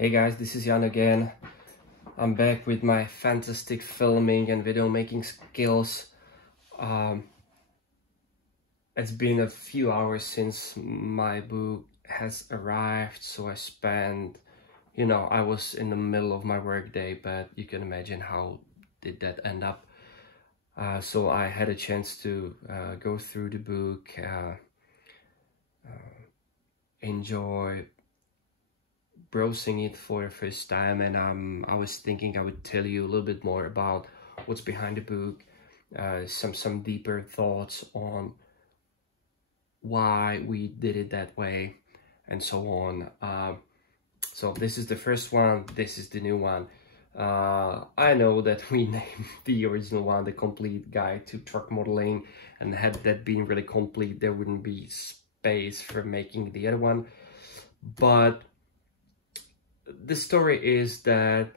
Hey guys, this is Jan again. I'm back with my fantastic filming and video making skills. It's been a few hours since my book has arrived, so I spent, I was in the middle of my work day, but you can imagine how did that end up. So I had a chance to go through the book, enjoy browsing it for the first time, and I was thinking I would tell you a little bit more about what's behind the book, some deeper thoughts on why we did it that way, and so on. So this is the first one, this is the new one. I know that we named the original one The Complete Guide to Truck Modeling, and had that been really complete, there wouldn't be space for making the other one. But the story is that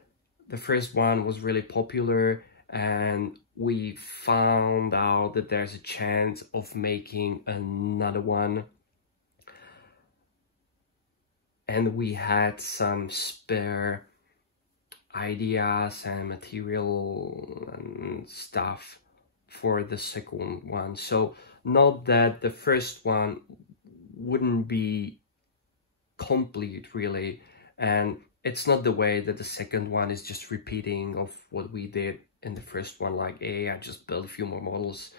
the first one was really popular, and we found out that there's a chance of making another one, and we had some spare ideas and material and stuff for the second one. So not that the first one wouldn't be complete really, and it's not the way that the second one is just repeating of what we did in the first one, like, hey, I just built a few more models.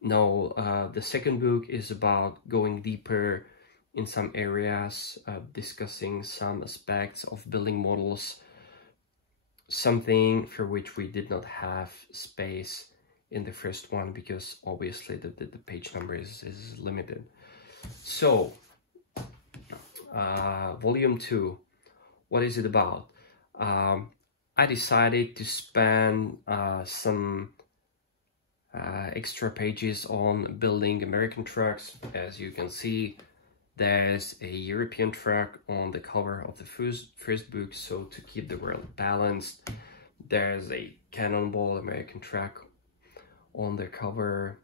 No, the second book is about going deeper in some areas, discussing some aspects of building models, something for which we did not have space in the first one, because obviously the page number is limited. So volume 2, what is it about? I decided to spend some extra pages on building American trucks. As you can see, there's a European truck on the cover of the first book, so to keep the world balanced. There's a Cannonball American truck on the cover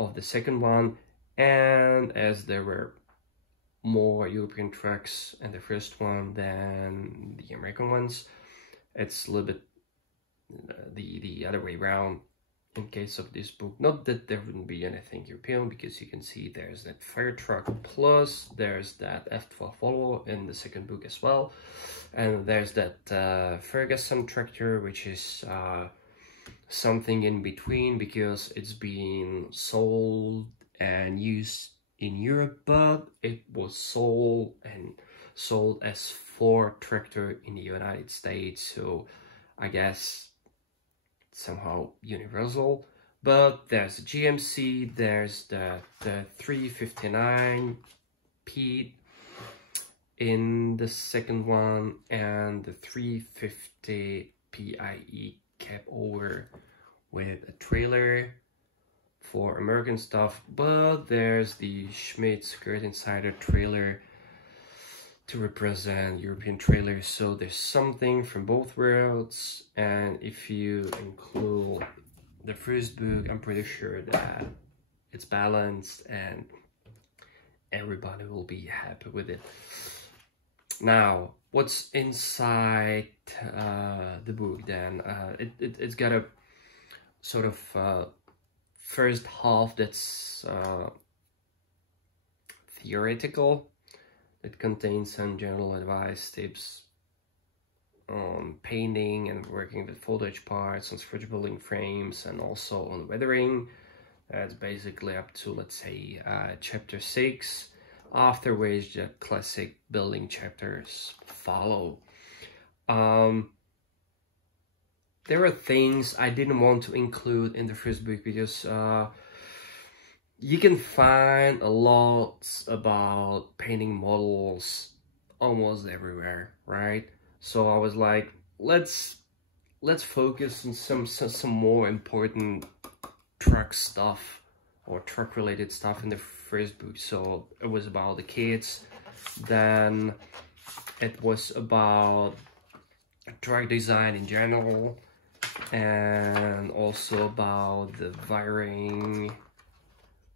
of the second one, and as there were more European trucks in the first one than the American ones, it's a little bit the other way around in case of this book. Not that there wouldn't be anything European, because you can see there's that fire truck, plus there's that F12 Volvo in the second book as well, and there's that Ferguson tractor, which is something in between, because it's being sold and used in Europe, but it was sold as Ford tractor in the United States, so I guess somehow universal. But there's the GMC, there's the 359 P in the second one, and the 350 PIE cab over with a trailer for American stuff. But there's the Schmidt Skirt Insider trailer to represent European trailers. So there's something from both worlds, and if you include the first book, I'm pretty sure that it's balanced and everybody will be happy with it. Now, what's inside the book then? It's got a sort of first half that's theoretical. It contains some general advice, tips on painting and working with photo etch parts, on structure building frames, and also on weathering. That's basically up to, let's say, chapter 6, after which the classic building chapters follow. There are things I didn't want to include in the first book, because you can find a lot about painting models almost everywhere, right? So I was like, let's focus on some more important truck stuff or truck related stuff in the first book. So it was about the kids, then it was about truck design in general, and also about the wiring,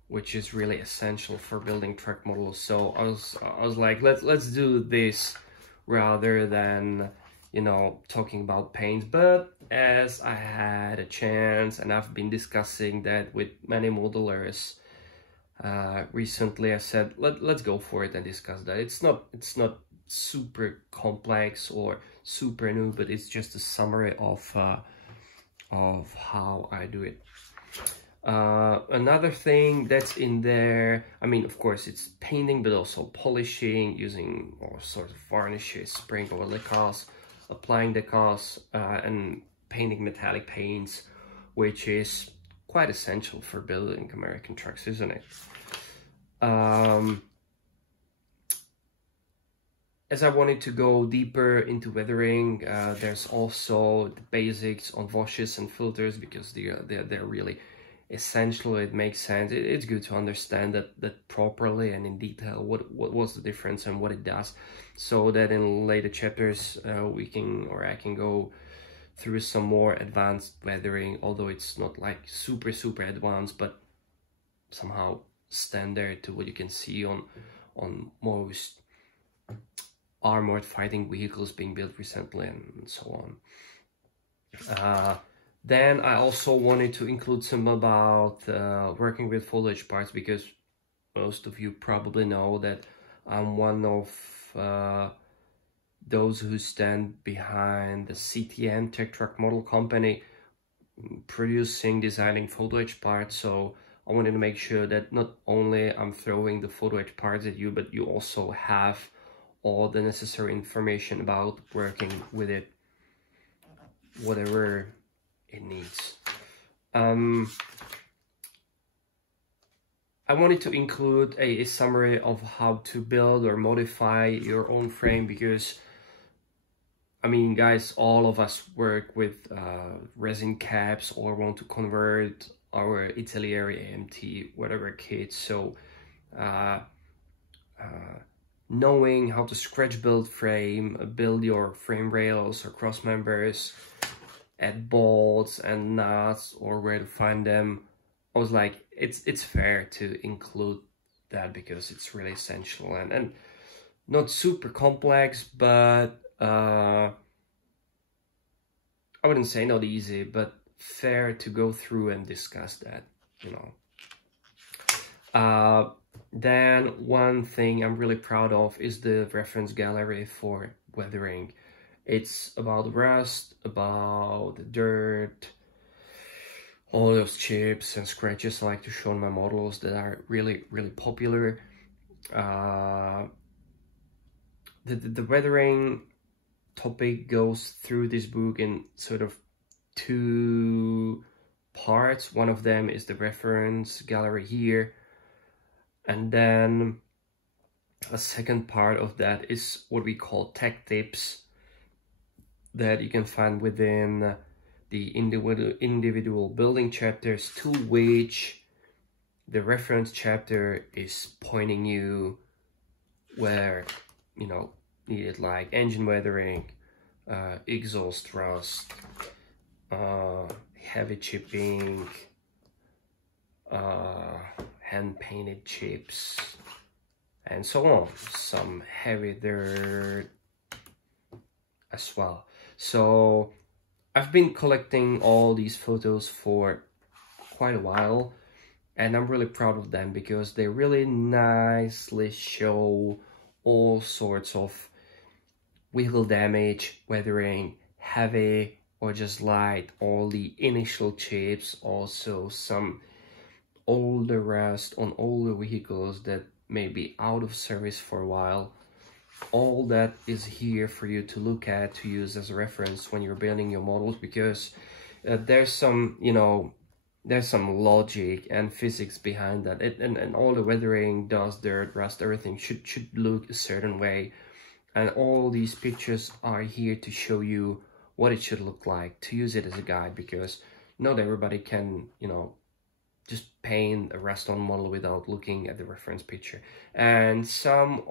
which is really essential for building truck models. So I was like, let's do this rather than, you know, talking about paints. But as I had a chance and I've been discussing that with many modelers recently, I said let's go for it and discuss that. It's not super complex or super new, but it's just a summary of how I do it. Another thing that's in there, I mean, of course, it's painting, but also polishing, using all sorts of varnishes, spraying over decals, applying decals, and painting metallic paints, which is quite essential for building American trucks, isn't it? As I wanted to go deeper into weathering, there's also the basics on washes and filters, because they're really essential. It makes sense. It's good to understand that properly and in detail what was the difference and what it does, so that in later chapters I can go through some more advanced weathering, although it's not like super advanced, but somehow standard to what you can see on most armored fighting vehicles being built recently and so on. Then I also wanted to include some about working with full edge parts, because most of you probably know that I'm one of those who stand behind the CTM Tech Truck Model Company, producing, designing photo etch parts. So I wanted to make sure that not only I'm throwing the photo etch parts at you, but you also have all the necessary information about working with it, whatever it needs. I wanted to include a summary of how to build or modify your own frame, because I mean, guys, all of us work with resin caps or want to convert our Italieri AMT, whatever kit. So knowing how to scratch build frame, build your frame rails or cross members, add bolts and nuts or where to find them, I was like, it's fair to include that, because it's really essential and not super complex, but I wouldn't say not easy, but fair to go through and discuss that, you know. Then one thing I'm really proud of is the reference gallery for weathering. It's about rust, about dirt, all those chips and scratches I like to show on my models that are really popular. The weathering topic goes through this book in sort of two parts. One of them is the reference gallery here, and then a second part of that is what we call tech tips that you can find within the individual building chapters, to which the reference chapter is pointing you where, you know, needed, like engine weathering, exhaust rust, heavy chipping, hand painted chips, and so on. Some heavy dirt as well. So I've been collecting all these photos for quite a while, and I'm really proud of them because they really nicely show all sorts of vehicle damage, weathering, heavy or just light, all the initial chips, also some older rust on older vehicles that may be out of service for a while. All that is here for you to look at, to use as a reference when you're building your models, because there's some, you know, there's some logic and physics behind that. And all the weathering, dust, dirt, rust, everything should look a certain way. And all these pictures are here to show you what it should look like, to use it as a guide, because not everybody can, you know, just paint a rust-on model without looking at the reference picture. And some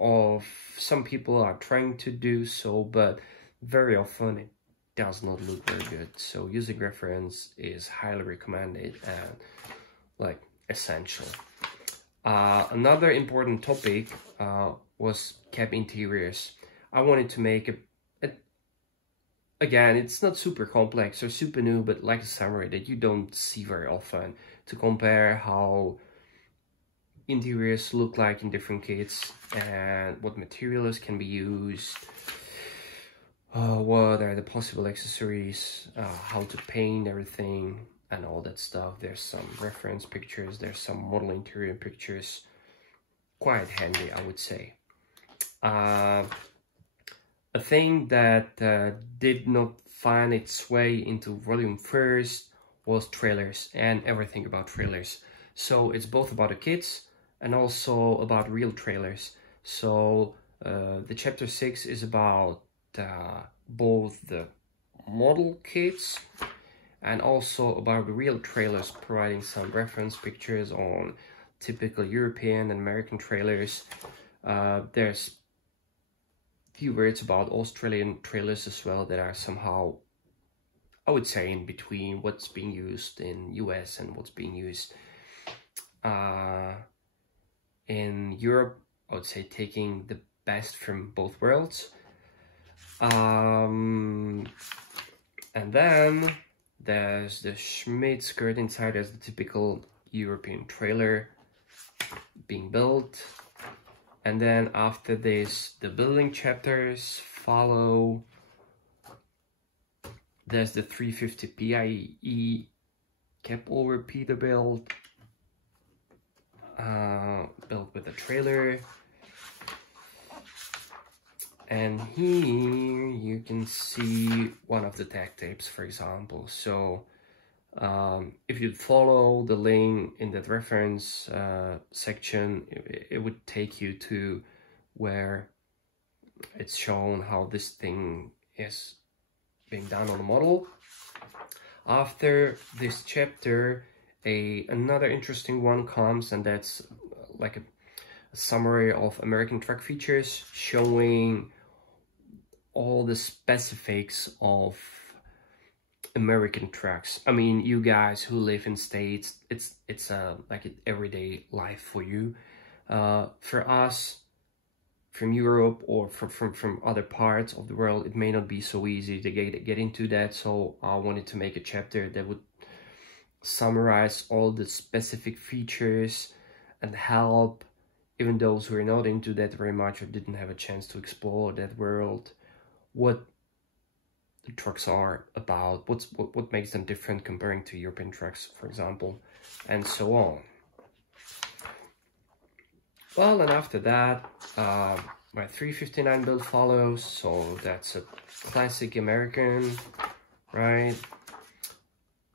people are trying to do so, but very often it does not look very good. So using reference is highly recommended and like essential. Another important topic was cab interiors. I wanted to make again, it's not super complex or super new, but like a summary that you don't see very often, to compare how interiors look like in different kits and what materials can be used, what are the possible accessories, how to paint everything and all that stuff. There's some reference pictures, there's some model interior pictures, quite handy, I would say. A thing that did not find its way into volume first was trailers and everything about trailers. So it's both about the kits and also about real trailers. So the chapter 6 is about both the model kits and also about the real trailers, providing some reference pictures on typical European and American trailers. There's few words about Australian trailers as well that are somehow, I would say, in between what's being used in US and what's being used in Europe. I would say taking the best from both worlds. And then there's the Schmidt skirt inside. There's the typical European trailer being built. And then after this, the building chapters follow. There's the 350 PIE cap-over Peterbilt, built with a trailer. And here you can see one of the tag tapes, for example. So if you follow the link in that reference section, it would take you to where it's shown how this thing is being done on the model. After this chapter, another interesting one comes, and that's like a summary of American truck features, showing all the specifics of American trucks. I mean, you guys who live in States, it's like an everyday life for you. For us, from Europe or from other parts of the world, it may not be so easy to get into that. So I wanted to make a chapter that would summarize all the specific features and help even those who are not into that very much or didn't have a chance to explore that world, what the trucks are about, what makes them different comparing to European trucks, for example, and so on. Well, and after that, my 359 build follows. So that's a classic American, right?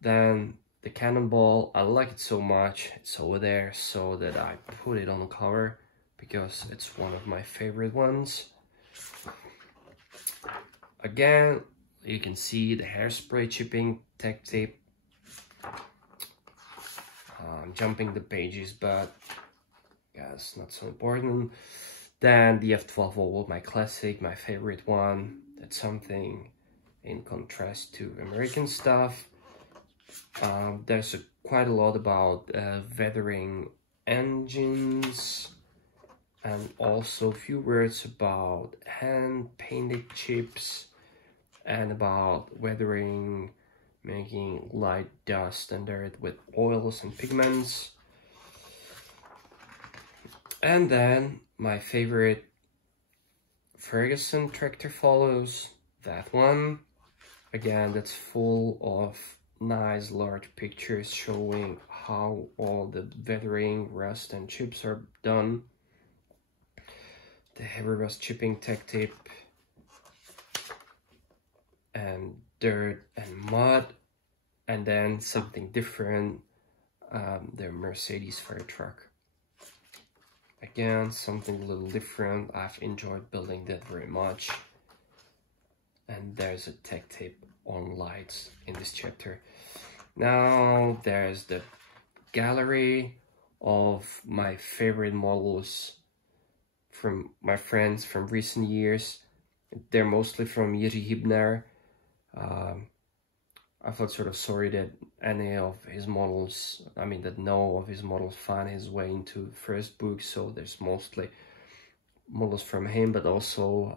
Then the Cannonball, I like it so much, it's over there, so that I put it on the cover because it's one of my favorite ones. Again, you can see the hairspray chipping tag tape. I'm jumping the pages, but that's not so important. Then the F12 Oval, my classic, my favorite one. That's something in contrast to American stuff. There's quite a lot about weathering engines, and also a few words about hand-painted chips and about weathering, making light dust and dirt with oils and pigments. And then my favorite Ferguson tractor follows, that one. Again, that's full of nice large pictures showing how all the weathering, rust and chips are done. The heavy rust chipping tag tape and dirt and mud, and then something different, the Mercedes fire truck. Again, something a little different. I've enjoyed building that very much. And there's a tag tape on lights in this chapter. Now there's the gallery of my favorite models from my friends from recent years. They're mostly from Jiří Hybner. I felt sort of sorry that any of his models, that no of his models find his way into the first book, so there's mostly models from him, but also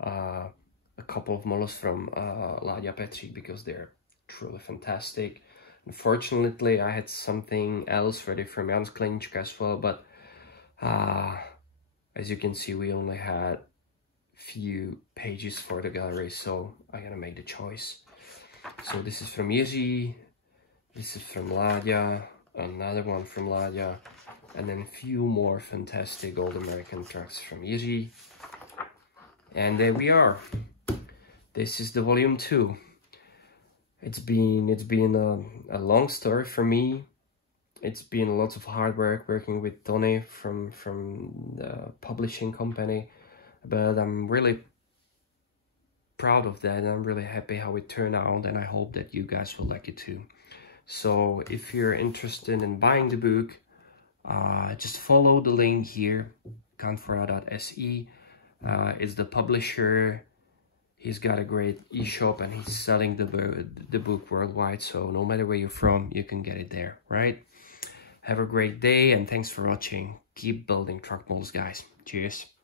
a couple of models from Láďa Petřík, because they're truly fantastic. Unfortunately, I had something else ready from Jan Sklenička as well, but as you can see, we only had few pages for the gallery, so I gotta make the choice. So this is from Jiří, this is from Láďa, another one from Láďa, and then a few more fantastic old American trucks from Jiří. And there we are. This is the volume 2. It's been a long story for me. It's been lots of hard work working with Tony from the publishing company, but I'm really proud of that. I'm really happy how it turned out, and I hope that you guys will like it too. So if you're interested in buying the book, just follow the link here, canfora.se. It's the publisher. He's got a great e-shop and he's selling the book worldwide, so no matter where you're from, you can get it there, right? Have a great day and thanks for watching. Keep building truck models, guys. Cheers.